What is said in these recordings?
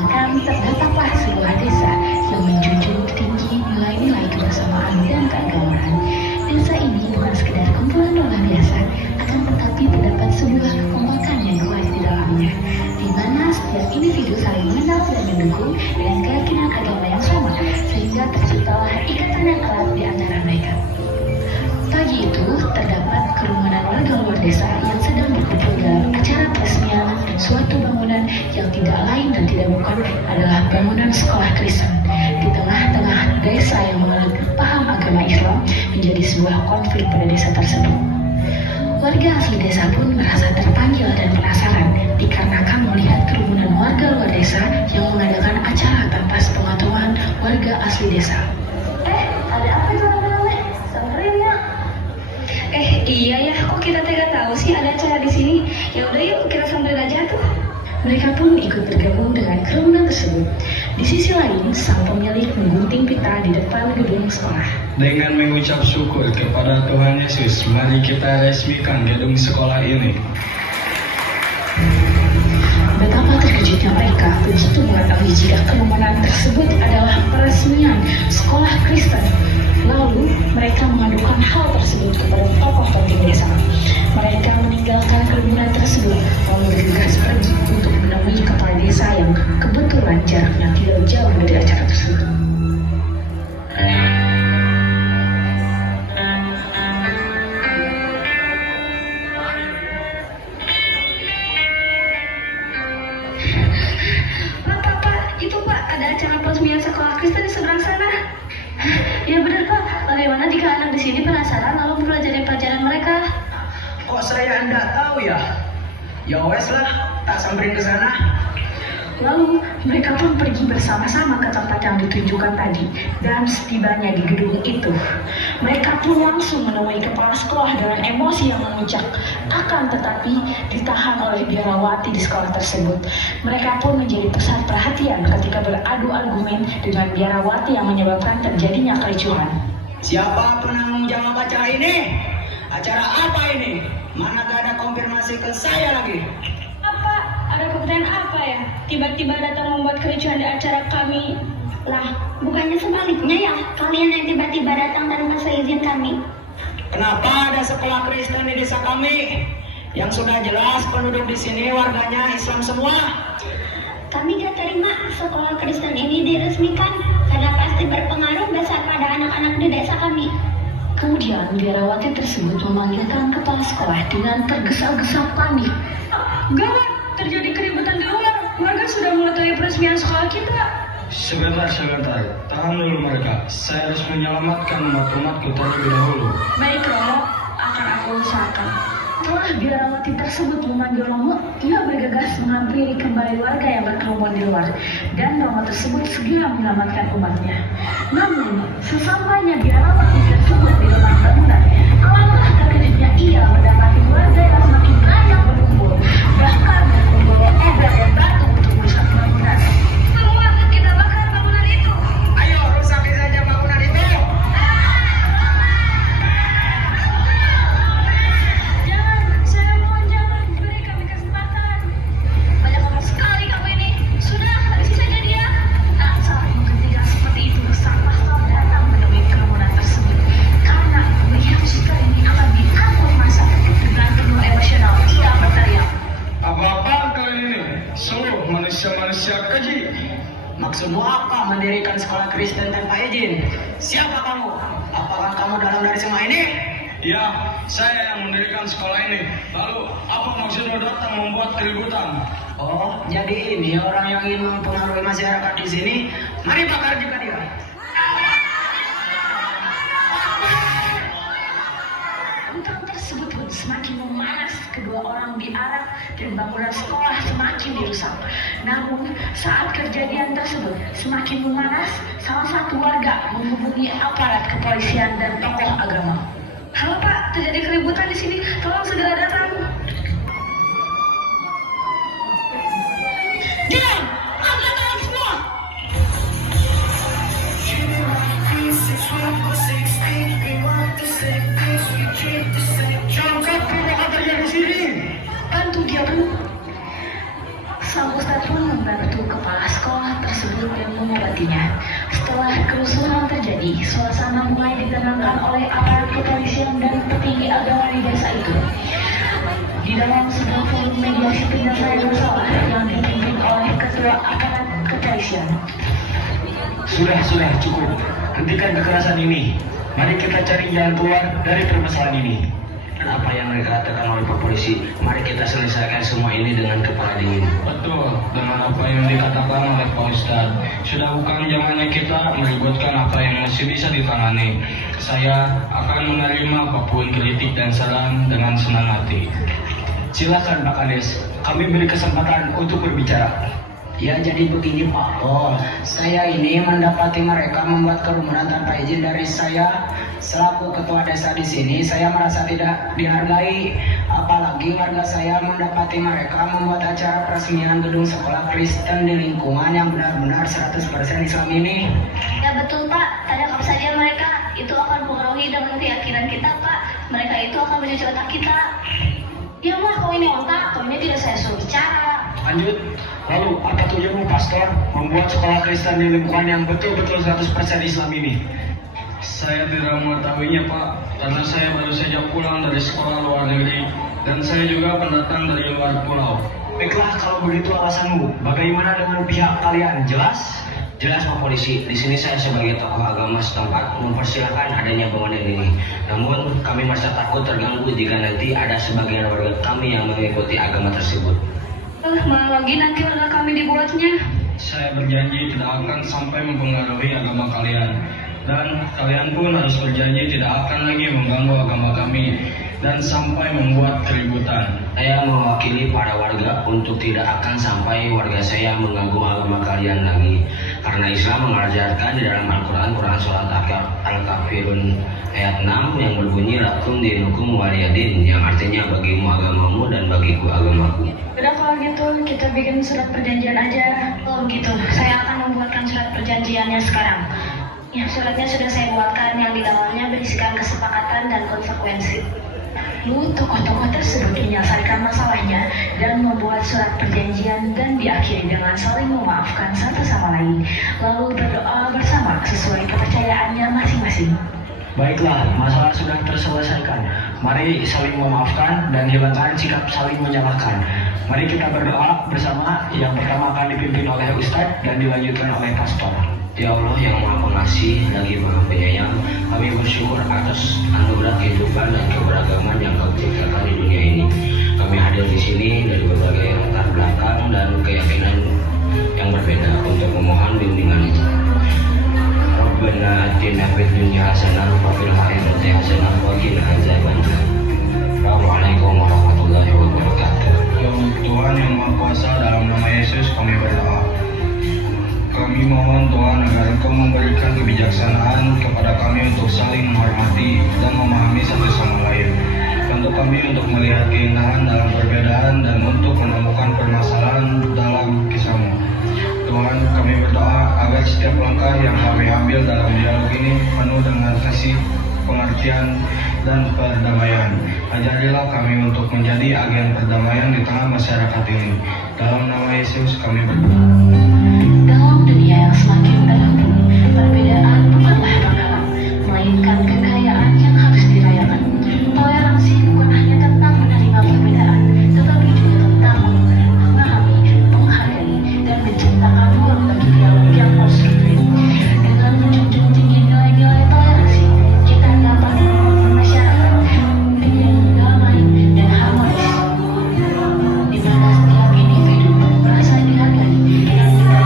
Sedangkan terdapatlah sebuah desa yang menjunjung tinggi nilai-nilai kebersamaan dan keagamaan. Desa ini bukan sekedar kumpulan orang biasa, akan tetapi terdapat sebuah kekompakan yang kuat di dalamnya, di mana setiap individu saling mengenal dan mendukung dengan keyakinan agama yang sama, sehingga terciptalah ikatan yang erat di antara mereka. Pagi itu, terdapat kerumunan warga luar desa yang sedang berkumpul dalam acara peresmian suatu bangunan yang tidak lain dan tidak bukan adalah bangunan sekolah Kristen. Di tengah-tengah desa yang menganut paham agama Islam menjadi sebuah konflik pada desa tersebut. Warga asli desa pun merasa terpanggil dan penasaran dikarenakan melihat kerumunan warga luar desa yang mengadakan acara tanpa sepengetahuan warga asli desa. Ada apa itu rame-rame? Samperin ya. Iya ya, kok kita tidak tahu sih ada acara di sini? Ya udah yuk kita samperin aja tuh. Mereka pun ikut bergabung dengan kerumunan tersebut. Di sisi lain, sang pemilik menggunting pita di depan gedung sekolah. Dengan mengucap syukur kepada Tuhan Yesus, mari kita resmikan gedung sekolah ini. Betapa terkejutnya mereka begitu mengetahui jika kerumunan tersebut adalah peresmian sekolah Kristen. Lalu mereka mengadukan hal tersebut kepada tokoh penting desa. Mereka meninggalkan kerumunan tersebut lalu bergegas pergi untuk menemui kepala desa yang kebetulan jaraknya tidak jauh dari acara tersebut. Pak, itu Pak, ada acara peresmian sekolah Kristen di seberang sana. Ya benar Pak, bagaimana jika anak di sini penasaran lalu mempelajari pelajaran mereka? Kok saya enggak tahu ya? Ya wes lah, tak samperin ke sana. Lalu mereka pun pergi bersama-sama ke tempat yang ditunjukkan tadi. Dan setibanya di gedung itu, mereka pun langsung menemui kepala sekolah dengan emosi yang memuncak. Akan tetapi ditahan oleh biarawati di sekolah tersebut. Mereka pun menjadi pusat perhatian ketika beradu argumen dengan biarawati yang menyebabkan terjadinya kericuhan. Siapa penanggung jawab acara ini? Acara apa ini? Mana gak ada konfirmasi ke saya lagi? Apa? Ada kepentingan apa ya? Tiba-tiba datang membuat kericuhan di acara kami. Lah, bukannya sebaliknya ya? Kalian yang tiba-tiba datang tanpa seizin kami. Kenapa ada sekolah Kristen di desa kami? Yang sudah jelas penduduk di sini warganya Islam semua. Kami gak terima sekolah Kristen ini diresmikan karena pasti berpengaruh besar pada anak-anak di desa kami. Kemudian biarawati tersebut memanggilkan kepala sekolah dengan tergesa-gesa panik. Gawat, terjadi keributan di luar. Warga sudah mengetahui peresmian sekolah kita. Sebentar, tahan dulu mereka. Saya harus menyelamatkan umat-umatku terlebih dahulu. Baik Romo, akan aku usahakan. Setelah biarawati tersebut memanggil Romo, ia bergegas menghampiri kembali warga yang berkerumun di luar, dan Romo tersebut segera menyelamatkan umatnya. Namun, sesampainya biarawati tersebut di depan bangunan, alangkah terkejutnya ia mendapati warga yang semakin banyak berkumpul, bahkan membawa obor dan batu untuk merusak bangunan. Semua kita bakar bangunan itu. Ayo rusakin saja bangunan itu. Jangan, saya mohon jangan. Beri kami kesempatan. Banyak orang sekali kamu ini. Sudah, habisi saja dia. Saat menghentikan seperti itu, sang pastor datang menemui kerumunan tersebut karena melihat jika ini akan diatur masa dengan penuh emosional. Ia berteriak, Apa-apaan kalian ini? Seluruh manusia-manusia keji. Maksudmu apa mendirikan sekolah Kristen tanpa izin? Siapa kamu? Apakah kamu dalam dari semua ini? Ya, saya yang mendirikan sekolah ini. Lalu, apa maksudnya datang membuat keributan? Oh, jadi ini orang yang ingin mempengaruhi masyarakat di sini. Mari bakar juga dia. Bentrok tersebut pun semakin memanas. Kedua orang diarak dan bangunan sekolah semakin dirusak. Namun saat kejadian tersebut semakin memanas, salah satu warga menghubungi aparat kepolisian dan tokoh agama. Halo Pak, terjadi keributan di sini. Tolong segera datang. Diam! Angkat tangan semua! Jangkap apa terjadi di sini? Bantu dia, Bu. Sang ustadz pun membantu kepala sekolah suasana mulai ditenangkan oleh aparat kepolisian dan petinggi agama di desa itu. Di dalam sebuah forum mediasi penyelesaian masalah yang dipimpin oleh ketua aparat kepolisian. Sudah, cukup. Hentikan kekerasan ini. Mari kita cari jalan keluar dari permasalahan ini. Dan apa yang mereka katakan oleh Pak Polisi, mari kita selesaikan semua ini dengan kepala dingin. Betul, dengan apa yang dikatakan oleh Pak Ustadz. Sudah bukan zamannya kita meributkan apa yang masih bisa ditangani. Saya akan menerima apapun kritik dan saran dengan senang hati. Silakan Pak Kades, kami beri kesempatan untuk berbicara. Ya jadi begini Pak Pol, saya ini mendapati mereka membuat kerumunan tanpa izin dari saya. Selaku ketua desa di sini, saya merasa tidak dihargai. Apalagi warga saya mendapati mereka membuat acara peresmian gedung sekolah Kristen di lingkungan yang benar-benar 100% Islam ini. Ya betul Pak, tangkap saja mereka. Itu akan mempengaruhi dengan keyakinan kita Pak. Mereka itu akan mencuci otak kita. Ya mah kau ini otak, kau ini tidak saya suruh bicara. Lanjut, lalu apa tujuanmu Pastor membuat sekolah Kristen di lingkungan yang betul-betul 100% Islam ini? Saya tidak mengetahuinya Pak, karena saya baru saja pulang dari sekolah luar negeri dan saya juga pendatang dari luar pulau. Baiklah kalau begitu alasanmu, bagaimana dengan pihak kalian? Jelas? Jelas Pak Polisi, di sini saya sebagai tokoh agama setempat mempersilahkan adanya bangunan ini. Namun kami merasa takut terganggu jika nanti ada sebagian warga kami yang mengikuti agama tersebut. Malah lagi nanti warga kami dibuatnya. Saya berjanji tidak akan sampai mempengaruhi agama kalian. Dan kalian pun harus berjanji tidak akan lagi mengganggu agama kami dan sampai membuat keributan. Saya mewakili para warga untuk tidak akan sampai warga saya mengganggu agama kalian lagi. Karena Islam mengajarkan di dalam Al-Quran, surat Al-Kafirun ayat 6 yang berbunyi lakum dinukum waliyadin, yang artinya bagimu agamamu dan bagiku agamaku. Udah kalau gitu kita bikin surat perjanjian aja. Oh gitu, saya akan membuatkan surat perjanjiannya sekarang. Ya, suratnya sudah saya buatkan yang di dalamnya berisikan kesepakatan dan konsekuensi. Lalu tokoh-tokoh tersebut menyelesaikan masalahnya dan membuat surat perjanjian dan diakhiri dengan saling memaafkan satu sama lain, lalu berdoa bersama sesuai kepercayaannya masing-masing. Baiklah, masalah sudah terselesaikan. Mari saling memaafkan dan hilangkan sikap saling menyalahkan. Mari kita berdoa bersama, yang pertama akan dipimpin oleh Ustadz dan dilanjutkan oleh Pastor. Ya Allah yang Maha Pengasih lagi Maha Penyayang, kami bersyukur atas anugerah kehidupan dan keberagaman yang Kau ciptakan di dunia ini. Kami hadir di sini dari berbagai latar belakang dan keyakinan yang berbeda untuk memohon bimbingan. Rabbana atina fid dunya hasanah wa fil akhirati hasanah wa qina adzabannar. Assalamualaikum warahmatullahi wabarakatuh. Ya Tuhan yang Maha Kuasa, dalam nama Yesus kami berdoa. Kami mohon Tuhan agar Engkau memberikan kebijaksanaan kepada kami untuk saling menghormati dan memahami satu sama lain. Bantu kami untuk melihat keindahan dalam perbedaan dan untuk menemukan permasalahan dalam kisah-Mu. Tuhan, kami berdoa agar setiap langkah yang kami ambil dalam dialog ini penuh dengan kasih, pengertian, dan perdamaian. Ajarilah kami untuk menjadi agen perdamaian di tengah masyarakat ini. Dalam nama Yesus kami berdoa. Dalam dunia yang semakin berlangsung, perbedaan bukanlah penghalang, melainkan kekayaan yang harus dirayakan. Toleransi bukan hanya tentang menerima perbedaan, tetapi juga tentang memahami, menghargai, dan menciptakan ruang bagi dialog yang konstruktif. Dengan menjunjung tinggi nilai-nilai toleransi, kita dapat membangun masyarakat menjadi damai dan harmonis, di mana setiap individu merasa dihargai dan diterima.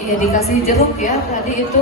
Ya dikasih jeruk ya tadi itu